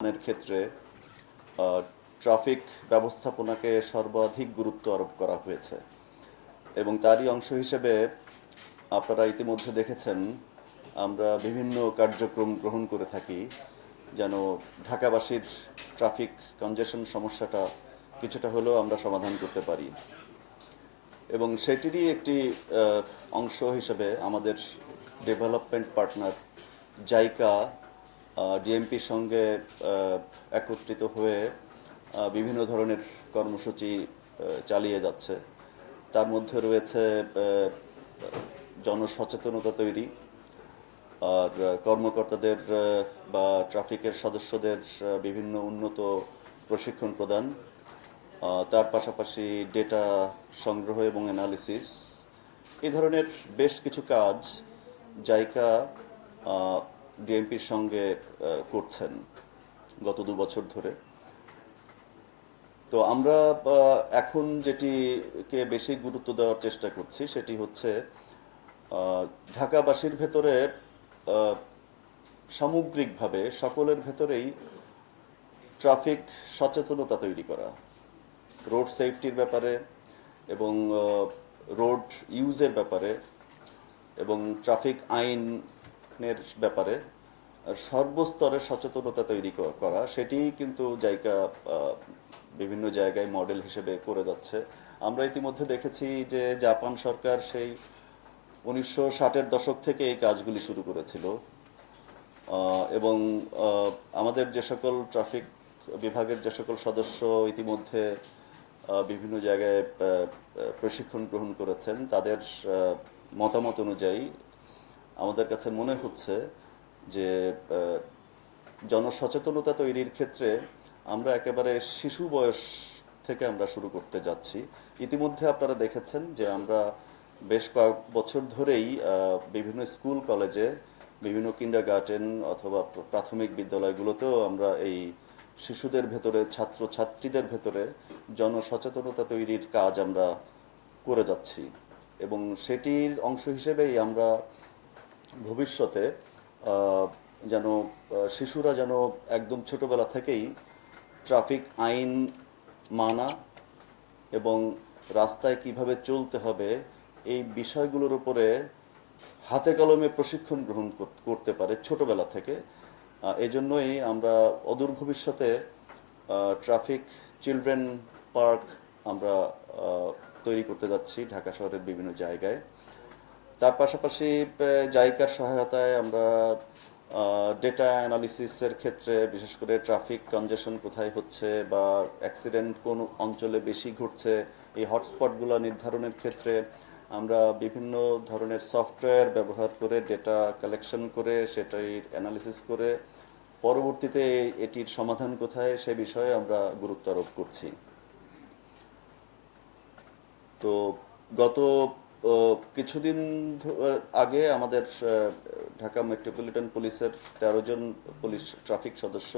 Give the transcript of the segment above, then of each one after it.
এর ক্ষেত্রে ট্রাফিক ব্যবস্থাপনাকে সর্বাধিক গুরুত্ব আরোপ করা হয়েছে। এবং তারই অংশ হিসেবে আপনারা ইতিমধ্যে দেখেছেন, আমরা বিভিন্ন কার্যক্রম গ্রহণ করে থাকি, যেন ঢাকাবাসীর ট্রাফিক কনজেশন সমস্যাটা কিছুটা হলেও আমরা সমাধান করতে পারি। এবং সেটিরই একটি অংশ হিসেবে আমাদের ডেভেলপমেন্ট পার্টনার জাইকা ডিএমপির সঙ্গে একত্রিত হয়ে বিভিন্ন ধরনের কর্মসূচি চালিয়ে যাচ্ছে। তার মধ্যে রয়েছে জনসচেতনতা তৈরি, আর কর্মকর্তাদের বা ট্রাফিকের সদস্যদের বিভিন্ন উন্নত প্রশিক্ষণ প্রদান তার পাশাপাশি ডেটা সংগ্রহ এবং অ্যানালিসিস এই ধরনের বেশ কিছু কাজ, জাইকা ডিএমপির সঙ্গে করছেন গত দু বছর ধরে। তো আমরা এখন যেটিকে বেশি গুরুত্ব দেওয়ার চেষ্টা করছি সেটি হচ্ছে ঢাকাবাসীর ভেতরে সামগ্রিকভাবে সকলের ভেতরেই ট্রাফিক সচেতনতা তৈরি করা, রোড সেফটির ব্যাপারে এবং রোড ইউজের ব্যাপারে এবং ট্রাফিক আইনের ব্যাপারে সর্বস্তরে সচেতনতা তৈরি করা সেটি কিন্তু জায়গা বিভিন্ন জায়গায় মডেল হিসেবে করে যাচ্ছে। আমরা ইতিমধ্যে দেখেছি যে জাপান সরকার সেই উনিশশো ষাটের দশক থেকে এই কাজগুলি শুরু করেছিল। এবং আমাদের যে সকল ট্রাফিক বিভাগের যে সকল সদস্য ইতিমধ্যে বিভিন্ন জায়গায় প্রশিক্ষণ গ্রহণ করেছেন, তাদের মতামত অনুযায়ী আমাদের কাছে মনে হচ্ছে যে জনসচেতনতা তৈরির ক্ষেত্রে আমরা একেবারে শিশু বয়স থেকে আমরা শুরু করতে যাচ্ছি। ইতিমধ্যে আপনারা দেখেছেন যে আমরা বেশ কয়েক বছর ধরেই বিভিন্ন স্কুল, কলেজে, বিভিন্ন কিন্ডার গার্ডেন অথবা প্রাথমিক বিদ্যালয়গুলোতেও আমরা এই শিশুদের ভেতরে ছাত্র ছাত্রীদের ভেতরে জনসচেতনতা তৈরির কাজ আমরা করে যাচ্ছি। এবং সেটির অংশ হিসেবেই আমরা ভবিষ্যতে যেন শিশুরা যেন একদম ছোটবেলা থেকেই ট্রাফিক আইন মানা এবং রাস্তায় কীভাবে চলতে হবে, এই বিষয়গুলোর উপরে হাতে কলমে প্রশিক্ষণ গ্রহণ করতে পারে ছোটবেলা থেকে। এজন্যই আমরা অদূর ভবিষ্যতে ট্রাফিক চিলড্রেন পার্ক আমরা তৈরি করতে যাচ্ছি ঢাকা শহরের বিভিন্ন জায়গায়। তার পাশাপাশি জাইকার সহায়তায় আমরা ডেটা অ্যানালিসিসের ক্ষেত্রে, বিশেষ করে ট্রাফিক কনজেশন কোথায় হচ্ছে বা অ্যাক্সিডেন্ট কোন অঞ্চলে বেশি ঘটছে, এই হটস্পটগুলো নির্ধারণের ক্ষেত্রে আমরা বিভিন্ন ধরনের সফটওয়্যার ব্যবহার করে ডেটা কালেকশন করে, সেটাই অ্যানালিসিস করে, পরবর্তীতে এটির সমাধান কোথায় সে বিষয়ে আমরা গুরুত্ব আরোপ করছি। তো গত আহ, কিছুদিন আগে আমাদের ঢাকা মেট্রোপলিটন পুলিশের তেরো জন পুলিশ ট্রাফিক সদস্য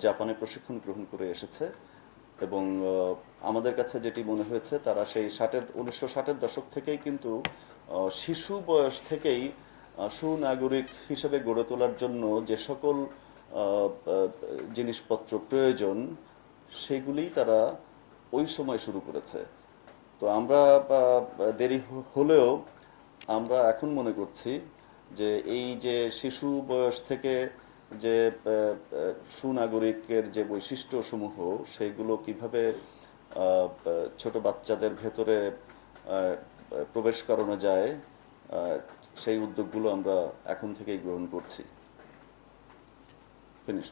জাপানে প্রশিক্ষণ গ্রহণ করে এসেছে এবং আমাদের কাছে যেটি মনে হয়েছে তারা সেই ষাটের উনিশশো ষাটের দশক থেকেই কিন্তু শিশু বয়স থেকেই সুনাগরিক হিসেবে গড়ে তোলার জন্য যে সকল জিনিসপত্র প্রয়োজন সেগুলি তারা ওই সময় শুরু করেছে। তো আমরা দেরি হলেও আমরা এখন মনে করছি যে এই যে শিশু বয়স থেকে যে সুনাগরিকের যে বৈশিষ্ট্যসমূহ সেগুলো কীভাবে আহ, আহ, ছোট বাচ্চাদের ভেতরে প্রবেশ করানো যায় সেই উদ্যোগগুলো আমরা এখন থেকেই গ্রহণ করছি। ফিনিশ